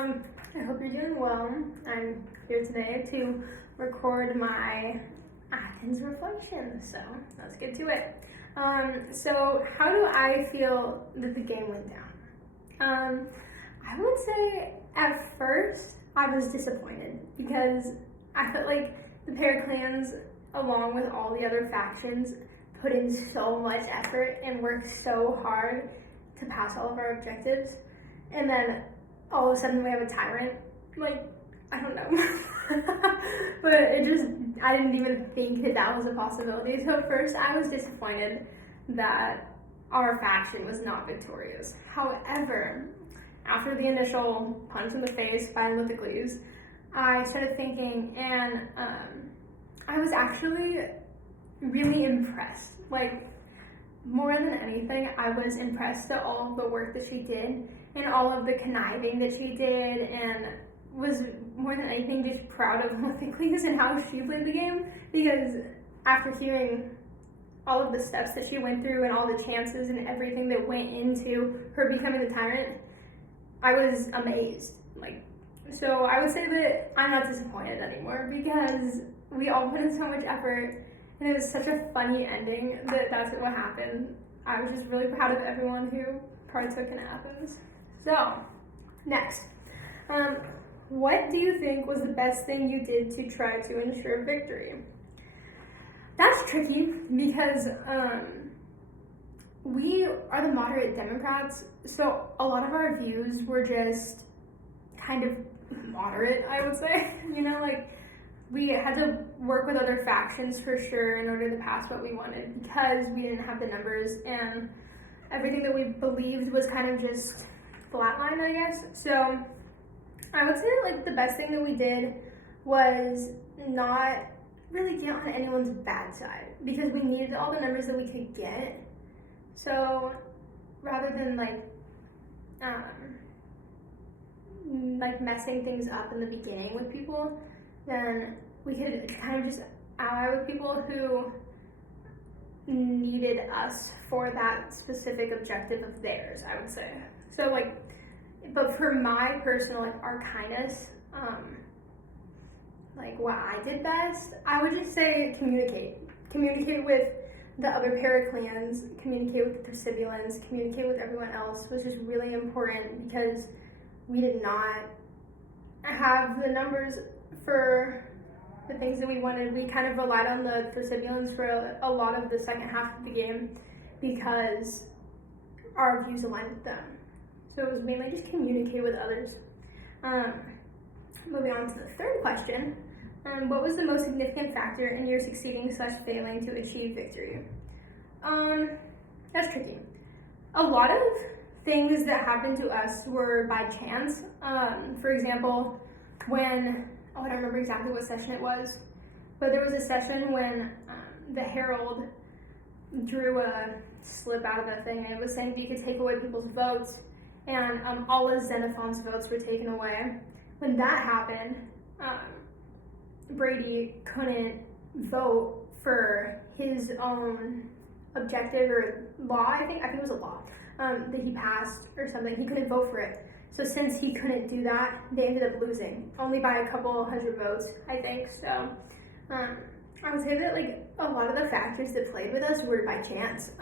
I hope you're doing well. I'm here today to record my Athens reflection, so let's get to it. So how do I feel that the game went down? I would say at first I was disappointed because I felt like the Clans, along with all the other factions, put in so much effort and worked so hard to pass all of our objectives, and then all of a sudden we have a tyrant. Like, I don't know. But I didn't even think that that was a possibility. So at first I was disappointed that our faction was not victorious. However, after the initial punch in the face by Lithocles, I started thinking, and I was actually really impressed. Like, more than anything, I was impressed at all of the work that she did and all of the conniving that she did, and was more than anything just proud of Lithocles and how she played the game, because after hearing all of the steps that she went through and all the chances and everything that went into her becoming the tyrant, I was amazed. So I would say that I'm not disappointed anymore because we all put in so much effort, and it was such a funny ending that's what happened. I was just really proud of everyone who partook in Athens. So, next. What do you think was the best thing you did to try to ensure victory? That's tricky because we are the moderate Democrats, so a lot of our views were just kind of moderate, I would say. We had to work with other factions for sure in order to pass what we wanted because we didn't have the numbers, and everything that we believed was kind of just flatline, I guess. So I would say the best thing that we did was not really get on anyone's bad side because we needed all the numbers that we could get. So rather than messing things up in the beginning with people, then we could kind of just ally with people who needed us for that specific objective of theirs, I would say. So but for my personal arcanus, what I did best, I would just say communicate with the other Clans, communicate with the Thrasybuans, communicate with everyone else was just really important because we did not have the numbers for the things that we wanted. We kind of relied on the Thrasybuans for a lot of the second half of the game because our views aligned with them. So it was mainly just communicate with others. Moving on to the third question. What was the most significant factor in your succeeding/failing to achieve victory? That's tricky. A lot of things that happened to us were by chance. For example, I don't remember exactly what session it was, but there was a session when the Herald drew a slip out of a thing, and it was saying that you could take away people's votes, and all of Xenophon's votes were taken away. When that happened, Brady couldn't vote for his own objective or law. I think it was a law that he passed or something. He couldn't vote for it. So since he couldn't do that, they ended up losing, only by a couple hundred votes, I think. So I would say that a lot of the factors that played with us were by chance.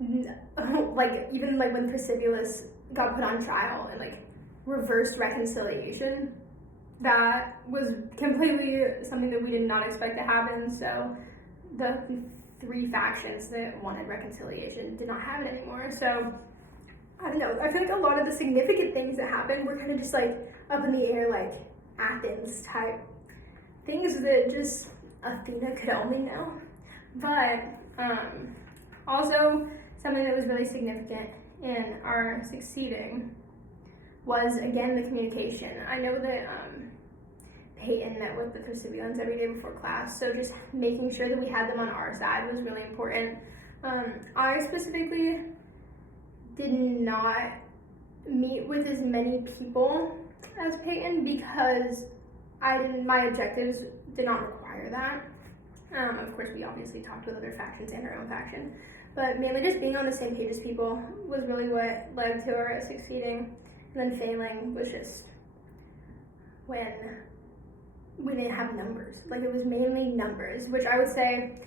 Even when Thrasybulus got put on trial and reversed reconciliation, that was completely something that we did not expect to happen. So the three factions that wanted reconciliation did not have it anymore. So I don't know. I feel a lot of the significant things that happened were kind of just up in the air, Athens type things that just Athena could only know. But also something that was really significant in our succeeding was, again, the communication. I know that Peyton met with the Thrasybuans every day before class, so just making sure that we had them on our side was really important. I specifically did not meet with as many people as Peyton because my objectives did not require that. Of course, we obviously talked with other factions and our own faction, but mainly just being on the same page as people was really what led to our succeeding. And then failing was just when we didn't have numbers. Like, it was mainly numbers, which I would say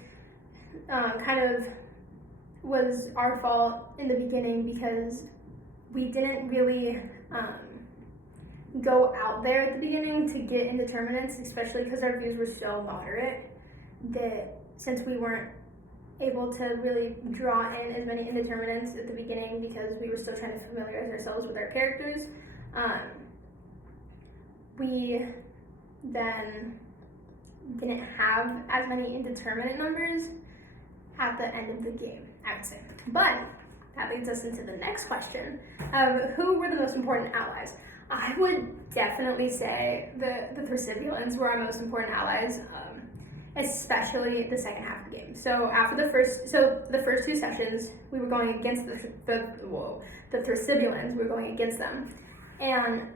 kind of was our fault in the beginning, because we didn't really go out there at the beginning to get indeterminates, especially because our views were so moderate that since we weren't able to really draw in as many indeterminates at the beginning because we were still trying to familiarize ourselves with our characters, we then didn't have as many indeterminate numbers at the end of the game, I would say. But that leads us into the next question of who were the most important allies. I would definitely say the Thrasybuans were our most important allies, especially the second half of the game. So after the first two sessions, we were going against the Thrasybuans. We were going against them, and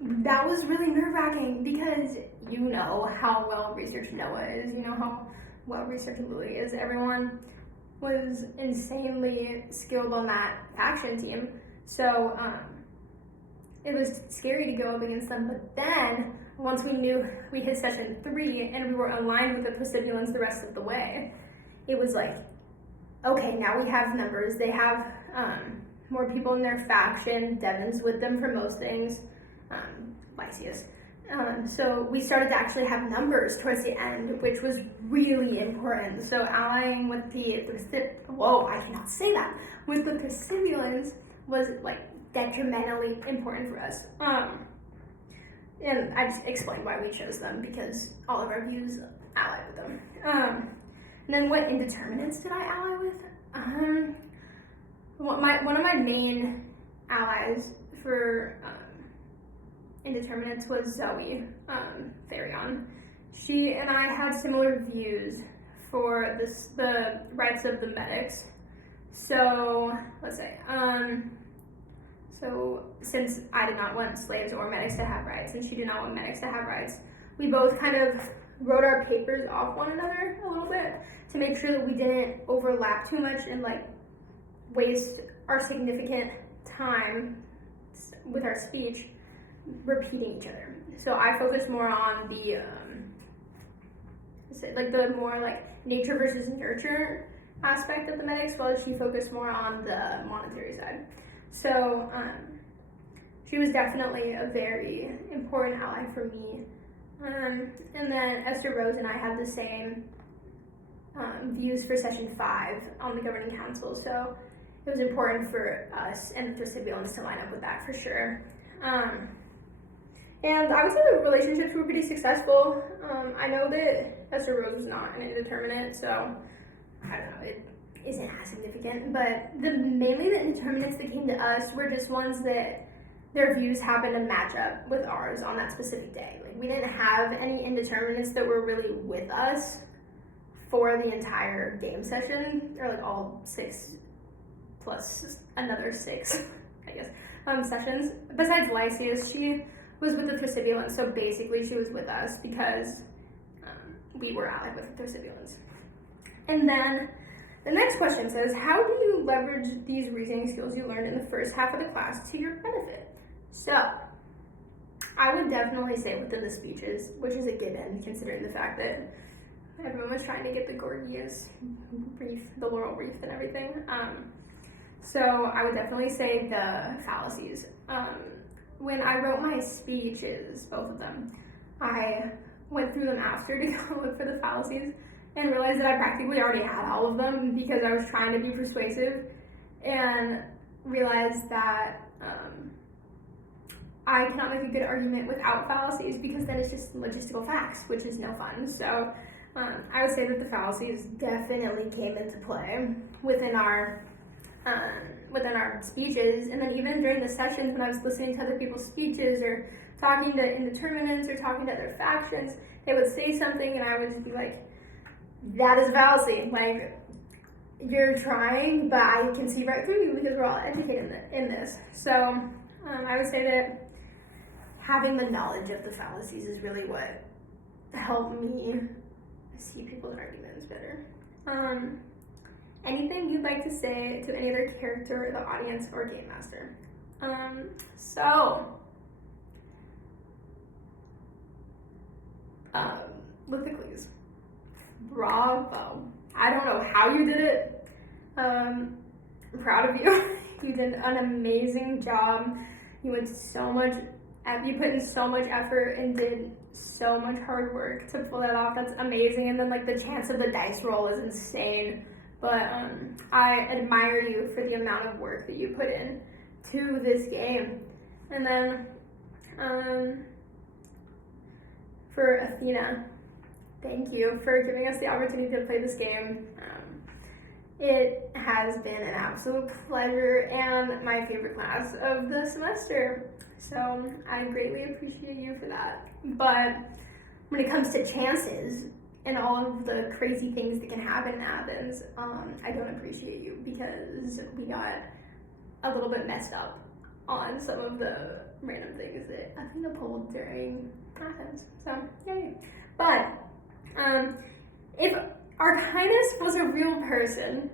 that was really nerve-wracking because you know how well researched Noah is. You know how well researched Louis is. Everyone was insanely skilled on that faction team. So it was scary to go up against them. But then once we knew we hit session 3 and we were aligned with the Thrasybuans the rest of the way, it was like, okay, now we have numbers. They have more people in their faction. Devon's with them for most things. Lysias. So we started to actually have numbers towards the end, which was really important. So allying with with the Thrasybuans was like detrimentally important for us. And I just explained why we chose them, because all of our views allied with them. And then what indeterminates did I ally with? One of my main allies for indeterminates was Zoe Therion. She and I had similar views for the rights of the medics. So let's say, so since I did not want slaves or medics to have rights, and she did not want medics to have rights, we both kind of wrote our papers off one another a little bit to make sure that we didn't overlap too much and like waste our significant time with our speech repeating each other. So I focused more on the more like nature versus nurture aspect of the medics, while she focused more on the monetary side. So she was definitely a very important ally for me. And then Esther Rose and I had the same views for session 5 on the governing council, so it was important for us and the Thrasybuans to line up with that for sure. And I would say the relationships were pretty successful. I know that Esther Rose was not an indeterminate, so I don't know, it isn't as significant, but mainly the indeterminates that came to us were just ones that their views happened to match up with ours on that specific day. Like, we didn't have any indeterminates that were really with us for the entire game session, or like all 6 plus another 6, I guess, sessions. Besides Lysias, she was with the Thrasybuans, so basically she was with us because we were allied with the Thrasybuans. And then the next question says, how do you leverage these reasoning skills you learned in the first half of the class to your benefit? So, I would definitely say within the speeches, which is a given considering the fact that everyone was trying to get the Gorgias wreath, the laurel wreath and everything. So I would definitely say the fallacies. When I wrote my speeches, both of them, I went through them after to go look for the fallacies and realized that I practically already had all of them because I was trying to be persuasive, and realized that I cannot make a good argument without fallacies, because then it's just logistical facts, which is no fun. So I would say that the fallacies definitely came into play within our speeches, and then even during the sessions when I was listening to other people's speeches or talking to indeterminates or talking to other factions, they would say something and I would just be like, that is a fallacy. Like, you're trying, but I can see right through you because we're all educated in this. So I would say that having the knowledge of the fallacies is really what helped me see people's arguments better. Anything you'd like to say to any other character, the audience, or game master? So, Lithicles, bravo. I don't know how you did it. I'm proud of you. You did an amazing job. You put in so much effort and did so much hard work to pull that off. That's amazing. And then like the chance of the dice roll is insane. But I admire you for the amount of work that you put in to this game. And then for Athena, thank you for giving us the opportunity to play this game. It has been an absolute pleasure and my favorite class of the semester. So I greatly appreciate you for that. But when it comes to chances and all of the crazy things that can happen in Athens, I don't appreciate you because we got a little bit messed up on some of the random things that Athena pulled during Athens. So, yay. But if Archinus was a real person,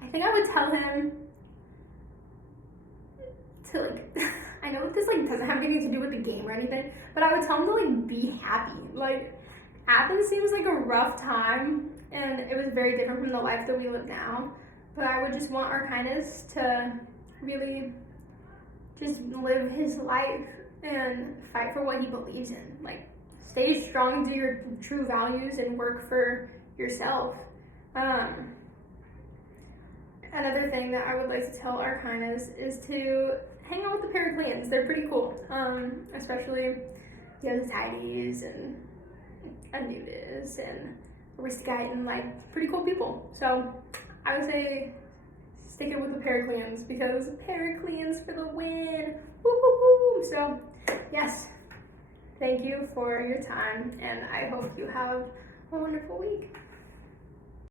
I think I would tell him to like, I know this like doesn't have anything to do with the game or anything, but I would tell him to like be happy. Like Athens seems like a rough time and it was very different from the life that we live now. But I would just want Archinus to really just live his life and fight for what he believes in. Like stay strong to your true values and work for yourself. Another thing that I would like to tell Archinus is to hang out with the Pericleans. They're pretty cool, especially Yosatides and Anudis and Aristogeiton, like pretty cool people. So I would say stick it with the Pericleans because Pericleans for the win. Woo woo woo! So yes, thank you for your time and I hope you have a wonderful week.